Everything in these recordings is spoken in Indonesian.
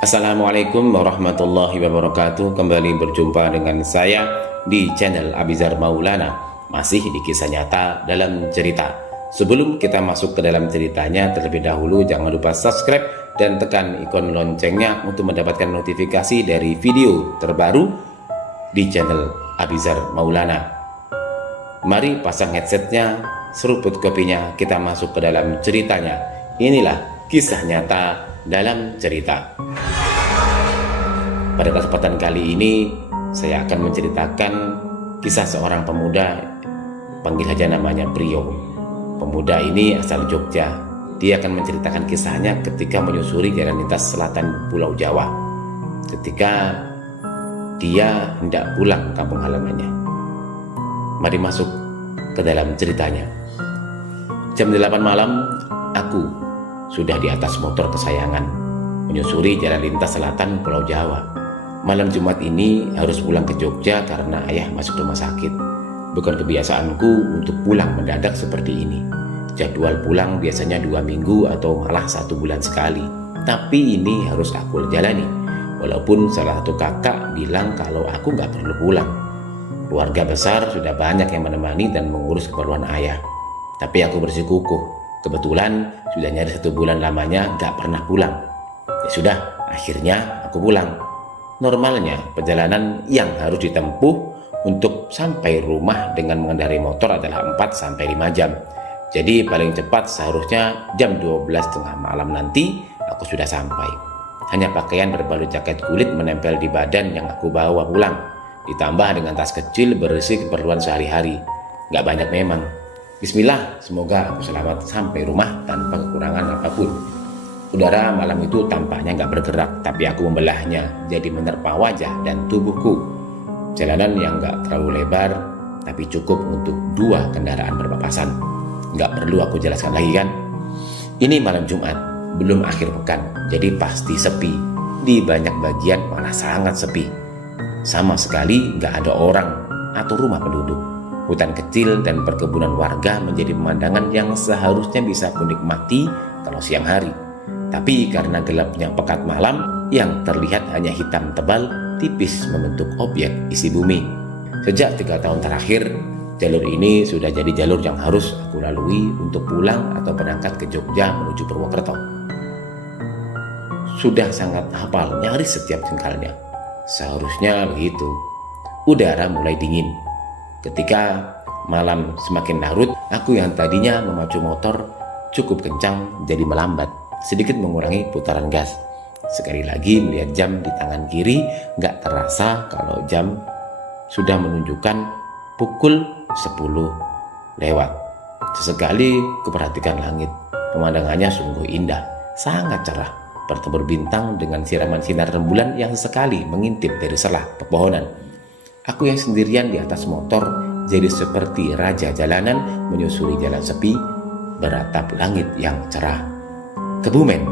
Assalamualaikum warahmatullahi wabarakatuh. Kembali berjumpa dengan saya di channel Abizar Maulana, masih di kisah nyata dalam cerita. Sebelum kita masuk ke dalam ceritanya, terlebih dahulu jangan lupa subscribe dan tekan ikon loncengnya untuk mendapatkan notifikasi dari video terbaru di channel Abizar Maulana. Mari pasang headsetnya, seruput kopinya, kita masuk ke dalam ceritanya. Inilah kisah nyata dalam cerita. Pada kesempatan kali ini saya akan menceritakan kisah seorang pemuda, panggil saja namanya Prio. Pemuda ini asal Jogja. Dia akan menceritakan kisahnya ketika menyusuri jalan lintas selatan Pulau Jawa, ketika dia hendak pulang ke kampung halamannya. Mari masuk ke dalam ceritanya. Jam 8 malam, aku sudah di atas motor kesayangan menyusuri jalan lintas selatan Pulau Jawa. Malam Jumat ini harus pulang ke Jogja karena ayah masuk rumah sakit. Bukan kebiasaanku untuk pulang mendadak seperti ini. Jadwal pulang biasanya 2 minggu atau malah 1 bulan sekali. Tapi ini harus aku jalani. Walaupun salah satu kakak bilang kalau aku nggak perlu pulang. Keluarga besar sudah banyak yang menemani dan mengurus keperluan ayah. Tapi aku bersikukuh. Kebetulan sudah nyaris 1 bulan lamanya nggak pernah pulang. Ya sudah, akhirnya aku pulang. Normalnya perjalanan yang harus ditempuh untuk sampai rumah dengan mengendarai motor adalah 4-5 jam. Jadi paling cepat seharusnya jam 12:30 malam nanti aku sudah sampai. Hanya pakaian berbalut jaket kulit menempel di badan yang aku bawa pulang, ditambah dengan tas kecil berisi keperluan sehari-hari. Gak banyak memang. Bismillah, semoga aku selamat sampai rumah tanpa kekurangan apapun. Udara malam itu tampaknya nggak bergerak, tapi aku membelahnya jadi menerpa wajah dan tubuhku. Jalanan yang nggak terlalu lebar, tapi cukup untuk 2 kendaraan berpapasan. Nggak perlu aku jelaskan lagi kan? Ini malam Jumat, belum akhir pekan, jadi pasti sepi. Di banyak bagian malah sangat sepi. Sama sekali nggak ada orang atau rumah penduduk. Hutan kecil dan perkebunan warga menjadi pemandangan yang seharusnya bisa aku nikmati kalau siang hari. Tapi karena gelapnya pekat malam, yang terlihat hanya hitam tebal tipis membentuk objek isi bumi. Sejak 3 tahun terakhir, jalur ini sudah jadi jalur yang harus aku lalui untuk pulang atau berangkat ke Jogja menuju Purwokerto. Sudah sangat hafal nyaris setiap jengkalnya. Seharusnya begitu. Udara mulai dingin. Ketika malam semakin larut, aku yang tadinya memacu motor cukup kencang jadi melambat, sedikit mengurangi putaran gas. Sekali lagi melihat jam di tangan kiri, gak terasa kalau jam sudah menunjukkan pukul 10 lewat. Sesekali kuperhatikan langit, pemandangannya sungguh indah, sangat cerah, bertabur bintang dengan siraman sinar rembulan yang sesekali mengintip dari celah pepohonan. Aku yang sendirian di atas motor jadi seperti raja jalanan menyusuri jalan sepi beratap langit yang cerah. Kebumen,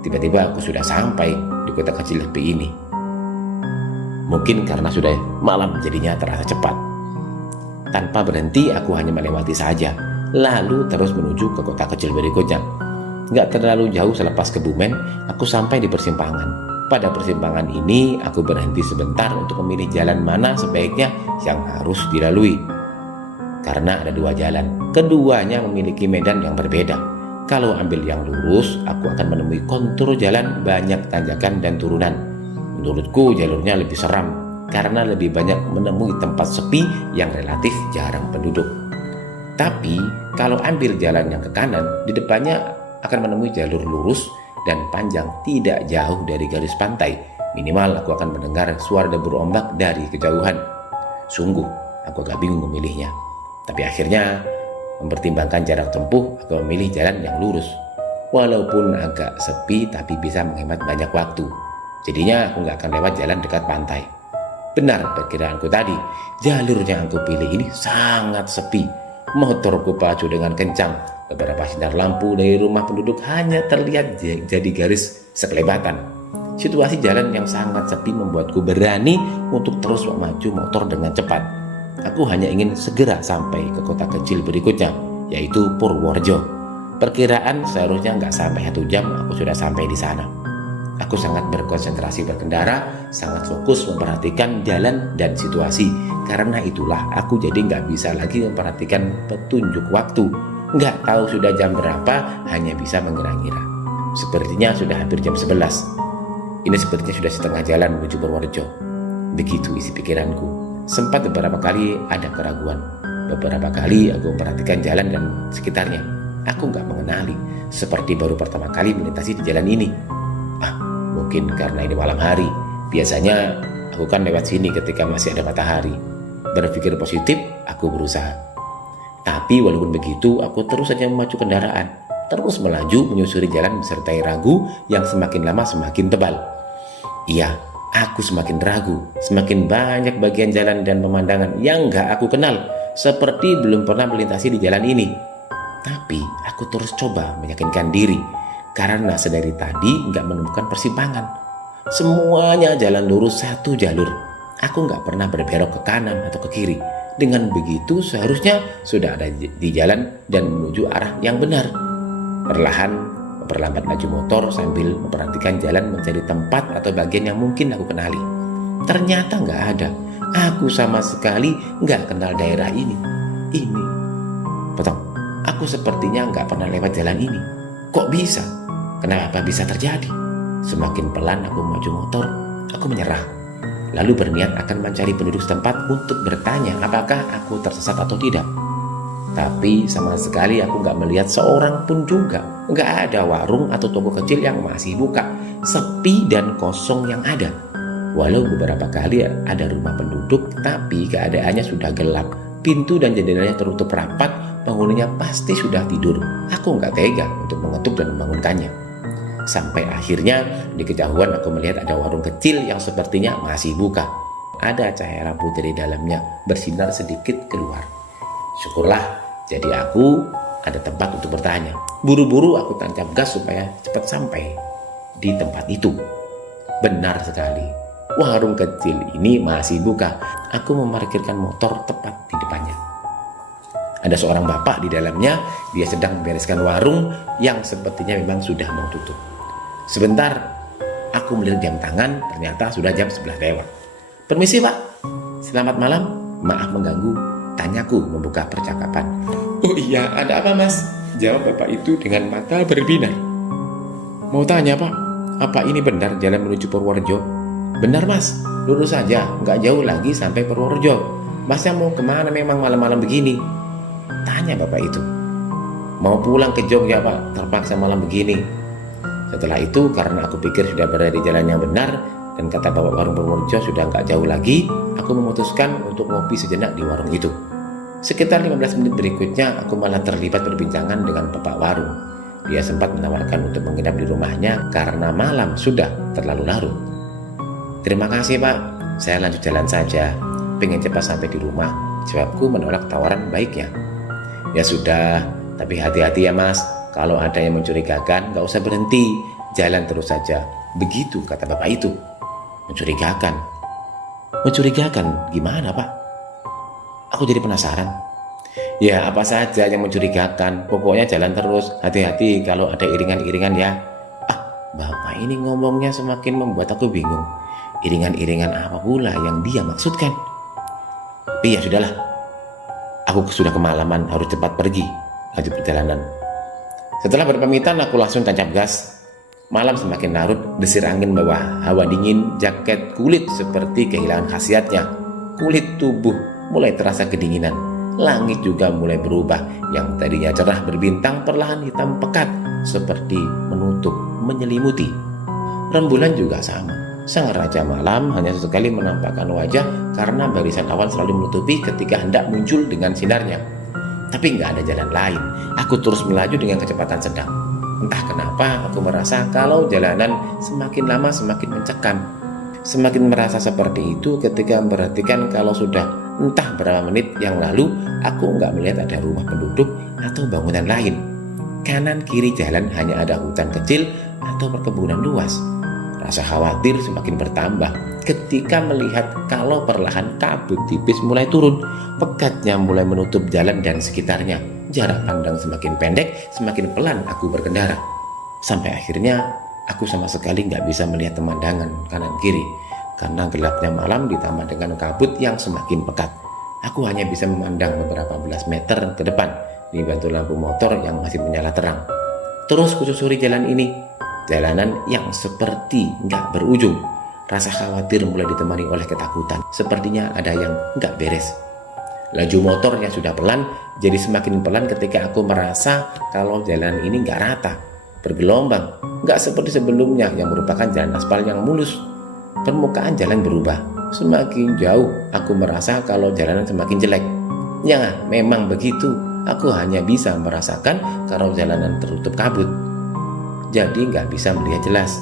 tiba-tiba aku sudah sampai di kota kecil sepi ini. Mungkin karena sudah malam jadinya terasa cepat. Tanpa berhenti aku hanya melewati saja, lalu terus menuju ke kota kecil berikutnya. Gak terlalu jauh selepas Kebumen, aku sampai di persimpangan. Pada persimpangan ini aku berhenti sebentar untuk memilih jalan mana sebaiknya yang harus dilalui. Karena ada 2 jalan, keduanya memiliki medan yang berbeda. Kalau ambil yang lurus, aku akan menemui kontur jalan banyak tanjakan dan turunan. Menurutku jalurnya lebih seram, karena lebih banyak menemui tempat sepi yang relatif jarang penduduk. Tapi kalau ambil jalan yang ke kanan, di depannya akan menemui jalur lurus dan panjang tidak jauh dari garis pantai. Minimal aku akan mendengar suara debur ombak dari kejauhan. Sungguh, aku agak bingung memilihnya. Tapi akhirnya mempertimbangkan jarak tempuh, aku memilih jalan yang lurus. Walaupun agak sepi, tapi bisa menghemat banyak waktu. Jadinya aku nggak akan lewat jalan dekat pantai. Benar perkiraanku tadi, jalur yang aku pilih ini sangat sepi. Motorku pacu dengan kencang. Beberapa sinar lampu dari rumah penduduk hanya terlihat jadi garis sekelebatan. Situasi jalan yang sangat sepi membuatku berani untuk terus memacu motor dengan cepat. Aku hanya ingin segera sampai ke kota kecil berikutnya, yaitu Purworejo. Perkiraan seharusnya nggak sampai 1 jam aku sudah sampai di sana. Aku sangat berkonsentrasi berkendara, sangat fokus memperhatikan jalan dan situasi. Karena itulah aku jadi nggak bisa lagi memperhatikan petunjuk waktu. Nggak tahu sudah jam berapa, hanya bisa mengira-ngira. Sepertinya sudah hampir jam 11. Ini sepertinya sudah setengah jalan menuju Purworejo. Begitu isi pikiranku. Sempat beberapa kali ada keraguan. Beberapa kali aku memperhatikan jalan dan sekitarnya. Aku nggak mengenali, seperti baru pertama kali melintasi di jalan ini. Mungkin karena ini malam hari. Biasanya aku kan lewat sini ketika masih ada matahari. Berpikir positif, aku berusaha. Tapi walaupun begitu, aku terus saja memacu kendaraan. Terus melaju menyusuri jalan disertai ragu yang semakin lama semakin tebal. Iya, aku semakin ragu. Semakin banyak bagian jalan dan pemandangan yang nggak aku kenal. Seperti belum pernah melintasi di jalan ini. Tapi aku terus coba meyakinkan diri. Karena sedari tadi nggak menemukan persimpangan. Semuanya jalan lurus satu jalur. Aku nggak pernah berbelok ke kanan atau ke kiri. Dengan begitu seharusnya sudah ada di jalan dan menuju arah yang benar. Perlahan memperlambat laju motor sambil memperhatikan jalan mencari tempat atau bagian yang mungkin aku kenali. Ternyata nggak ada. Aku sama sekali nggak kenal daerah ini. Aku sepertinya nggak pernah lewat jalan ini. Kok bisa? Kenapa bisa terjadi? Semakin pelan aku maju motor, aku menyerah. Lalu berniat akan mencari penduduk setempat untuk bertanya apakah aku tersesat atau tidak. Tapi sama sekali aku nggak melihat seorang pun juga. Nggak ada warung atau toko kecil yang masih buka. Sepi dan kosong yang ada. Walau beberapa kali ada rumah penduduk, tapi keadaannya sudah gelap. Pintu dan jendelanya tertutup rapat, penghuninya pasti sudah tidur. Aku nggak tega untuk mengetuk dan membangunkannya. Sampai akhirnya di kejauhan aku melihat ada warung kecil yang sepertinya masih buka. Ada cahaya lampu dari dalamnya bersinar sedikit keluar. Syukurlah, jadi aku ada tempat untuk bertanya. Buru-buru aku tancap gas supaya cepat sampai di tempat itu. Benar sekali, warung kecil ini masih buka. Aku memarkirkan motor tepat di depannya. Ada seorang bapak di dalamnya, dia sedang membereskan warung yang sepertinya memang sudah mau tutup. Sebentar, aku melihat jam tangan, ternyata sudah jam 11 lewat. Permisi Pak, selamat malam, maaf mengganggu, tanyaku membuka percakapan. Oh iya, ada apa Mas? Jawab bapak itu dengan mata berbinar. Mau tanya Pak, apa ini benar jalan menuju Purworejo? Benar Mas, lurus saja, nggak jauh lagi sampai Purworejo. Masnya mau kemana memang malam-malam begini? Tanya bapak itu. Mau pulang ke Jogja Pak, terpaksa malam begini. Setelah itu karena aku pikir sudah berada di jalan yang benar dan kata bapak warung Purworejo sudah nggak jauh lagi, aku memutuskan untuk ngopi sejenak di warung itu. Sekitar 15 menit berikutnya aku malah terlibat perbincangan dengan bapak warung. Dia sempat menawarkan untuk menginap di rumahnya karena malam sudah terlalu larut. Terima kasih Pak, saya lanjut jalan saja, pengen cepat sampai di rumah, jawabku menolak tawaran baiknya. Ya sudah, tapi hati-hati ya Mas, kalau ada yang mencurigakan gak usah berhenti, jalan terus saja. Begitu kata bapak itu. Mencurigakan? Mencurigakan gimana Pak? Aku jadi penasaran. Ya apa saja yang mencurigakan, pokoknya jalan terus, hati-hati kalau ada iringan-iringan ya. Bapak ini ngomongnya semakin membuat aku bingung. Iringan-iringan apa pula yang dia maksudkan? Tapi ya sudahlah, aku sudah kemalaman, harus cepat pergi, lanjut perjalanan. Setelah berpamitan aku langsung tancap gas. Malam semakin larut, desir angin membawa hawa dingin, jaket kulit seperti kehilangan khasiatnya. Kulit tubuh mulai terasa kedinginan. Langit juga mulai berubah, yang tadinya cerah berbintang perlahan hitam pekat, seperti menutup, menyelimuti. Rembulan juga sama. Sang raja malam hanya sesekali menampakkan wajah karena barisan awan selalu menutupi ketika hendak muncul dengan sinarnya. Tapi nggak ada jalan lain. Aku terus melaju dengan kecepatan sedang. Entah kenapa aku merasa kalau jalanan semakin lama semakin mencekam. Semakin merasa seperti itu ketika memperhatikan kalau sudah entah berapa menit yang lalu aku nggak melihat ada rumah penduduk atau bangunan lain. Kanan kiri jalan hanya ada hutan kecil atau perkebunan luas. Rasa khawatir semakin bertambah ketika melihat kalau perlahan kabut tipis mulai turun. Pekatnya mulai menutup jalan dan sekitarnya. Jarak pandang semakin pendek, semakin pelan aku berkendara. Sampai akhirnya Aku sama sekali nggak bisa melihat pemandangan kanan kiri karena gelapnya malam ditambah dengan kabut yang semakin pekat. Aku hanya bisa memandang beberapa belas meter ke depan dibantu lampu motor yang masih menyala terang. Terus kususuri jalan ini, jalanan yang seperti nggak berujung. Rasa khawatir mulai ditemani oleh ketakutan. Sepertinya ada yang nggak beres. Laju motor yang sudah pelan jadi semakin pelan ketika aku merasa kalau jalan ini nggak rata, bergelombang, nggak seperti sebelumnya yang merupakan jalan aspal yang mulus. Permukaan jalan berubah. Semakin jauh aku merasa kalau jalanan semakin jelek. Ya, memang begitu. Aku hanya bisa merasakan kalau jalanan tertutup kabut. Jadi nggak bisa melihat jelas.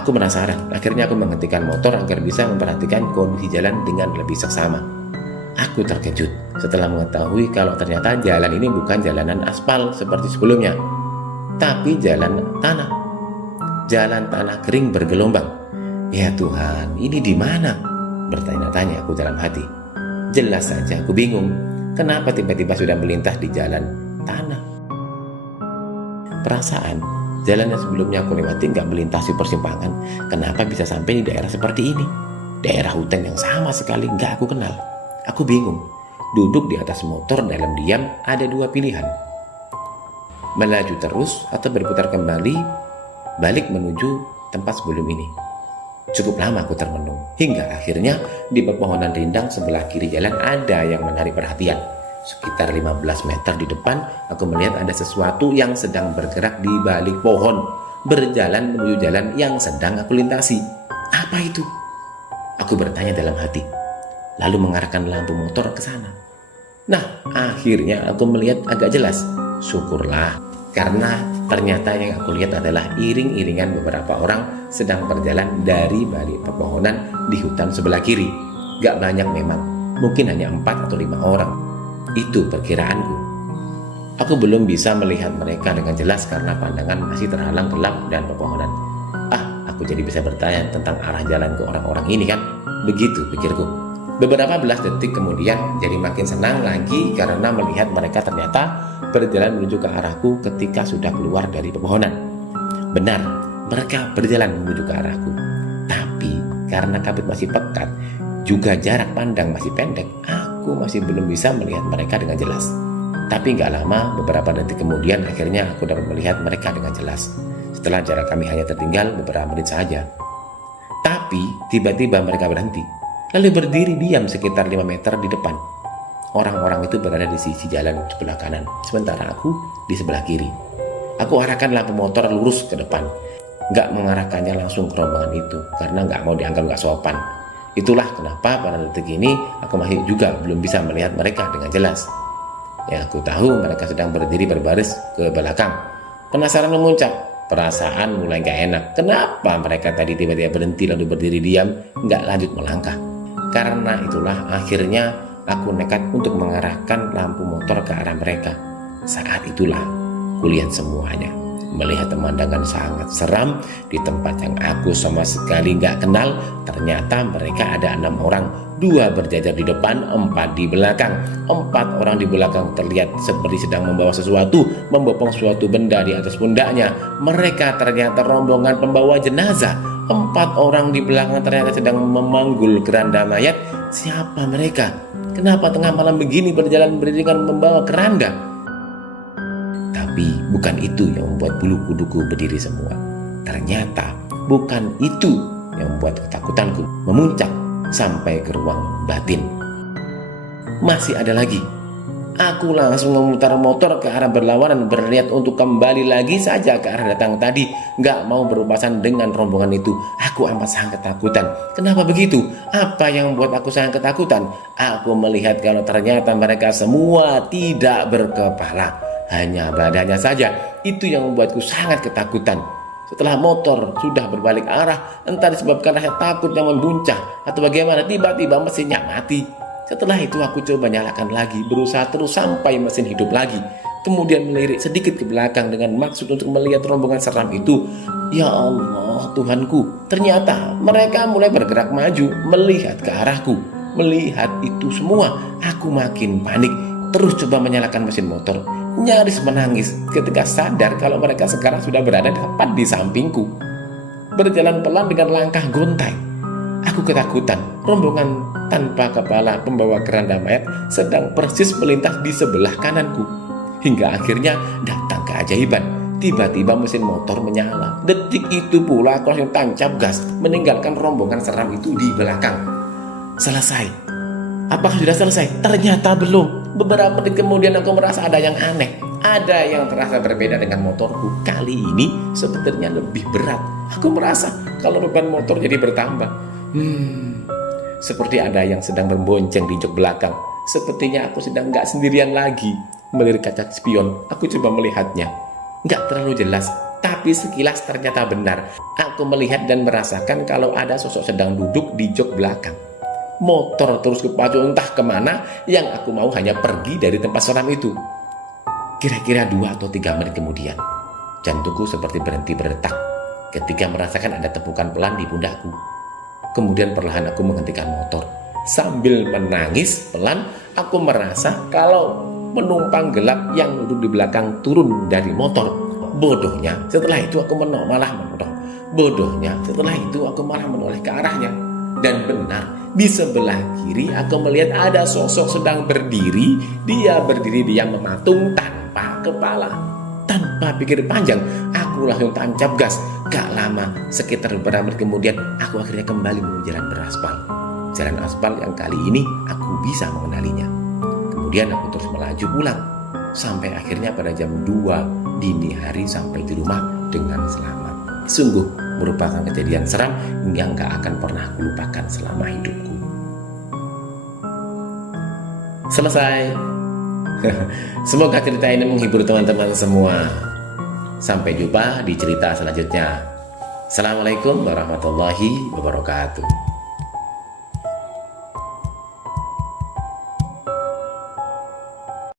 Aku penasaran, akhirnya aku menghentikan motor agar bisa memperhatikan kondisi jalan dengan lebih seksama. Aku terkejut setelah mengetahui kalau ternyata jalan ini bukan jalanan aspal seperti sebelumnya, tapi jalan tanah. Jalan tanah kering bergelombang. Ya Tuhan, ini di mana? Bertanya-tanya aku dalam hati. Jelas saja aku bingung, kenapa tiba-tiba sudah melintas di jalan tanah. Perasaan jalan yang sebelumnya aku lewati nggak melintasi persimpangan. Kenapa bisa sampai di daerah seperti ini? Daerah hutan yang sama sekali nggak aku kenal. Aku bingung. Duduk di atas motor dalam diam ada dua pilihan. Melaju terus atau berputar kembali balik menuju tempat sebelum ini. Cukup lama aku termenung, hingga akhirnya di pepohonan rindang sebelah kiri jalan ada yang menarik perhatian. Sekitar 15 meter di depan, aku melihat ada sesuatu yang sedang bergerak di balik pohon, berjalan menuju jalan yang sedang aku lintasi. Apa itu? Aku bertanya dalam hati, lalu mengarahkan lampu motor ke sana. Nah, akhirnya aku melihat agak jelas. Syukurlah, karena ternyata yang aku lihat adalah iring-iringan beberapa orang sedang berjalan dari balik pepohonan di hutan sebelah kiri. Gak banyak memang, mungkin hanya 4 atau 5 orang. Itu perkiraanku. Aku belum bisa melihat mereka dengan jelas karena pandangan masih terhalang gelap dan pepohonan. Aku jadi bisa bertanya tentang arah jalan ke orang-orang ini kan? Begitu pikirku. Beberapa belas detik kemudian jadi makin senang lagi karena melihat mereka ternyata berjalan menuju ke arahku ketika sudah keluar dari pepohonan. Benar, mereka berjalan menuju ke arahku. Tapi karena kabut masih pekat, juga jarak pandang masih pendek, aku masih belum bisa melihat mereka dengan jelas. Tapi gak lama, beberapa detik kemudian akhirnya aku dapat melihat mereka dengan jelas. Setelah jarak kami hanya tertinggal beberapa menit saja. Tapi tiba-tiba mereka berhenti, lalu berdiri diam sekitar 5 meter di depan. Orang-orang itu berada di sisi jalan sebelah kanan, sementara aku di sebelah kiri. Aku arahkan lampu motor lurus ke depan, gak mengarahkannya langsung ke rombongan itu karena gak mau dianggap gak sopan. Itulah kenapa pada detik ini aku masih juga belum bisa melihat mereka dengan jelas. Yang aku tahu mereka sedang berdiri berbaris ke belakang. Penasaran memuncak, perasaan mulai gak enak. Kenapa mereka tadi tiba-tiba berhenti lalu berdiri diam, gak lanjut melangkah? Karena itulah akhirnya aku nekat untuk mengarahkan lampu motor ke arah mereka. Saat itulah kulihat semuanya. Melihat pemandangan sangat seram di tempat yang aku sama sekali gak kenal. Ternyata mereka ada 6 orang, 2 berjajar di depan, 4 di belakang. 4 orang di belakang terlihat seperti sedang membawa sesuatu, membopong suatu benda di atas pundaknya. Mereka ternyata rombongan pembawa jenazah. 4 orang di belakang ternyata sedang memanggul keranda mayat. Siapa mereka? Kenapa tengah malam begini berjalan beriringan membawa keranda? Tapi bukan itu yang membuat bulu kuduku berdiri semua. Ternyata bukan itu yang membuat ketakutanku memuncak sampai ke ruang batin. Masih ada lagi. Aku langsung memutar motor ke arah berlawanan, berniat untuk kembali lagi saja ke arah datang tadi. Gak mau berurusan dengan rombongan itu. Aku amat sangat ketakutan. Kenapa begitu? Apa yang membuat aku sangat ketakutan? Aku melihat kalau ternyata mereka semua tidak berkepala, hanya badannya saja. Itu yang membuatku sangat ketakutan. Setelah motor sudah berbalik arah, entah disebabkan rasa takut yang membuncah atau bagaimana, tiba-tiba mesinnya mati. Setelah itu aku coba nyalakan lagi, berusaha terus sampai mesin hidup lagi. Kemudian melirik sedikit ke belakang dengan maksud untuk melihat rombongan seram itu. Ya Allah, Tuhanku, ternyata mereka mulai bergerak maju, melihat ke arahku. Melihat itu semua, aku makin panik. Terus coba menyalakan mesin motor. nyaris menangis ketika sadar kalau mereka sekarang sudah berada tepat di sampingku. Berjalan pelan dengan langkah gontai. Aku ketakutan, rombongan tanpa kepala pembawa keranda mayat sedang persis melintas di sebelah kananku. Hingga akhirnya datang keajaiban. Tiba-tiba mesin motor menyala. Detik itu pula aku langsung tancap gas, meninggalkan rombongan seram itu di belakang. Selesai. Apakah sudah selesai? Ternyata belum. Beberapa menit kemudian aku merasa ada yang aneh. Ada yang terasa berbeda dengan motorku. Kali ini sepertinya lebih berat. Aku merasa kalau beban motor jadi bertambah. Seperti ada yang sedang membonceng di jok belakang. Sepertinya aku sedang gak sendirian lagi. Melirik kaca spion, aku coba melihatnya. Gak terlalu jelas, tapi sekilas ternyata benar. Aku melihat dan merasakan kalau ada sosok sedang duduk di jok belakang. Motor terus kepacu entah kemana. Yang aku mau hanya pergi dari tempat seram itu. Kira-kira 2 atau 3 menit kemudian, jantungku seperti berhenti berdetak ketika merasakan ada tepukan pelan di pundakku. Kemudian perlahan aku menghentikan motor. Sambil menangis pelan, aku merasa kalau penumpang gelap yang duduk di belakang turun dari motor. Bodohnya, setelah itu aku malah menoleh ke arahnya. Dan benar, di sebelah kiri aku melihat ada sosok sedang berdiri. Dia berdiri diam mematung tanpa kepala. Tanpa pikir panjang, aku langsung tancap gas. Gak lama, sekitar beberapa menit kemudian, aku akhirnya kembali menuju jalan beraspal. Jalan aspal yang kali ini aku bisa mengenalinya. Kemudian aku terus melaju pulang. Sampai akhirnya pada jam 2 dini hari sampai di rumah dengan selamat. Sungguh merupakan kejadian seram yang gak akan pernah aku lupakan selama hidupku. Selesai. Semoga cerita ini menghibur teman-teman semua. Sampai jumpa di cerita selanjutnya. Assalamualaikum warahmatullahi wabarakatuh.